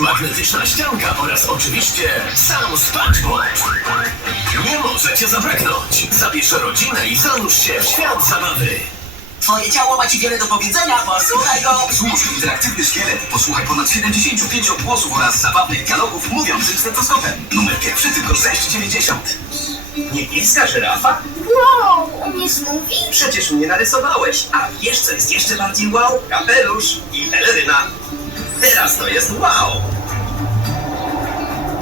magnetyczna ścianka oraz oczywiście sam SpongeBob. Nie możecie zabraknąć. Zabierz rodzinę i zanurz się w świat zabawy. Twoje ciało ma ci wiele do powiedzenia, posłuchaj go! Złóż interaktywny szkielet. Posłuchaj ponad 75 odgłosów oraz zabawnych dialogów mówiących stetoskopem. Numer pierwszy tylko 6,90. Niebieska żyrafa? Wow, umiesz mówić? Przecież mnie narysowałeś. A wiesz, co jest jeszcze bardziej wow? Kapelusz i peleryna. Teraz to jest wow!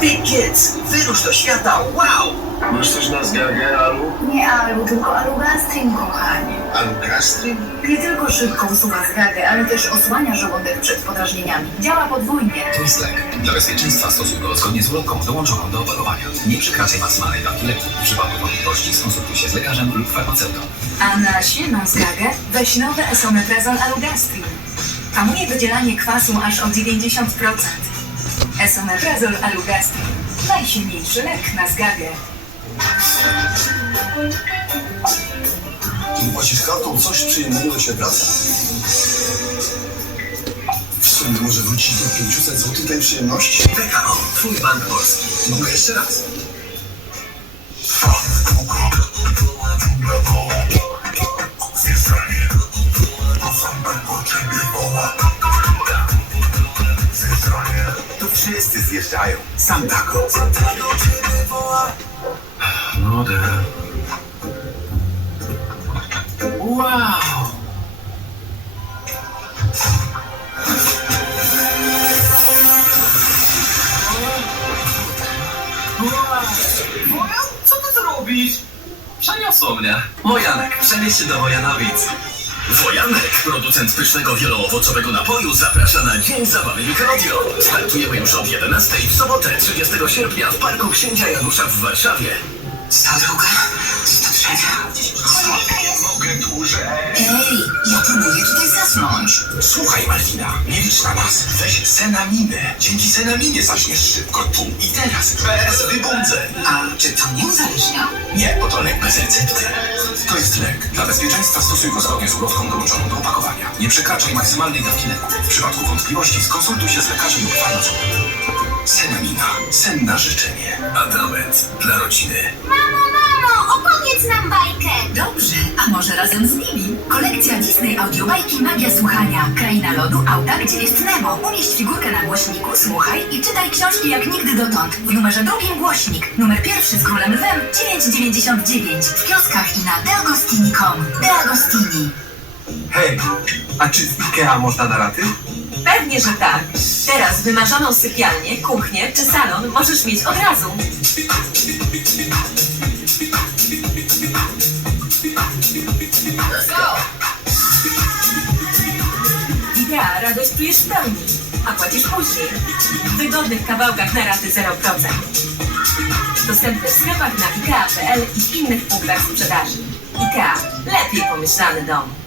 Big Kids, wyrusz do świata wow! Masz coś na zgagę, Alu? Nie Alu, tylko Alugastrin, kochanie. Alugastrin? Nie tylko szybko usuwa zgagę, ale też osłania żołądek przed podrażnieniami. Działa podwójnie. To jest lek. Dla bezpieczeństwa stosuj go zgodnie z ulotką dołączoną do opakowania. Nie przekraczaj maksymalnej dawki leku. W przypadku wątpliwości skonsultuj się z lekarzem lub farmaceutą. A na silną zgagę weź nowy esomeprazol Alugastrin. Hamuje wydzielanie kwasu aż o 90%. Esomeprazol Alugastrin. Najsilniejszy lek na zgagę. Kiedy płacisz kartą, coś przyjemnego się wraca. W sumie może wrócić do 500 zł tej przyjemności? PKO, twój bank polski. Mogę jeszcze raz. Wszyscy zjeżdżają. Sam tako. Młode. Wow! Wojan, co ty tu robisz? Przeniosło mnie. Wojanek, przenieś się do Wojanowic. Wojanek, producent pysznego wielooowocowego napoju, zaprasza na Dzień Zabawy Nickelodeon. Startujemy już od 11 w sobotę 30 sierpnia w Parku Księcia Janusza w Warszawie. Ta druga? To trzecia? Mogę dłużej. Ej, ja próbuję tutaj zasnąć. Słuchaj, Malwina, nie licz na nas. Weź senaminę. Dzięki senaminie zaśniesz szybko tu i teraz, bez wybudzeń. A czy to nie uzależnia? Nie, bo to lek bez recepty. To jest lek. Dla bezpieczeństwa stosuj go zgodnie z ulotką dołączoną do opakowania. Nie przekraczaj maksymalnej dawki leku. W przypadku wątpliwości skonsultuj się z lekarzem lub farmaceutą. Senamina. Senna życzenie. Atrament dla rodziny. Mamo, mamo, opowiedz nam bajkę! Dobrze, a może razem z nimi? Kolekcja Disney Audiobajki Magia Słuchania. Kraina lodu, auta, gdzie jest Nemo. Umieść figurkę na głośniku, słuchaj i czytaj książki jak nigdy dotąd. W numerze drugim głośnik. Numer pierwszy z królem lwem 9,99. W kioskach i na deagostini.com. Deagostini. Hej, a czy w Ikea można na raty? Pewnie, że tak. Teraz wymarzoną sypialnię, kuchnię czy salon możesz mieć od razu. IKEA radość czujesz w pełni, a płacisz później. W wygodnych kawałkach na raty 0%. Dostępne w sklepach na IKEA.pl i w innych punktach sprzedaży. IKEA. Lepiej pomyślany dom.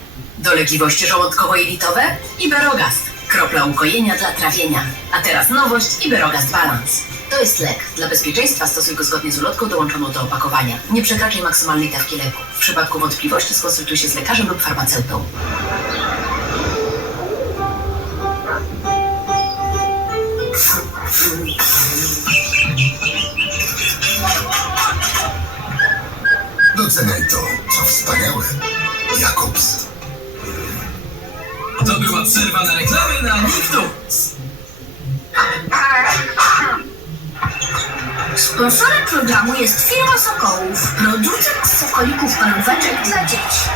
Dolegliwości żołądkowo-jelitowe? Iberogast. Kropla ukojenia dla trawienia. A teraz nowość Iberogast Balance. To jest lek. Dla bezpieczeństwa stosuj go zgodnie z ulotką dołączoną do opakowania. Nie przekraczaj maksymalnej dawki leku. W przypadku wątpliwości skonsultuj się z lekarzem lub farmaceutą. Doceniaj to, co wspaniałe. Jakobs. To była przerwa na reklamy na Niktus. Sponsorem programu jest firma Sokołów, producent sokolików paróweczek dla dzieci.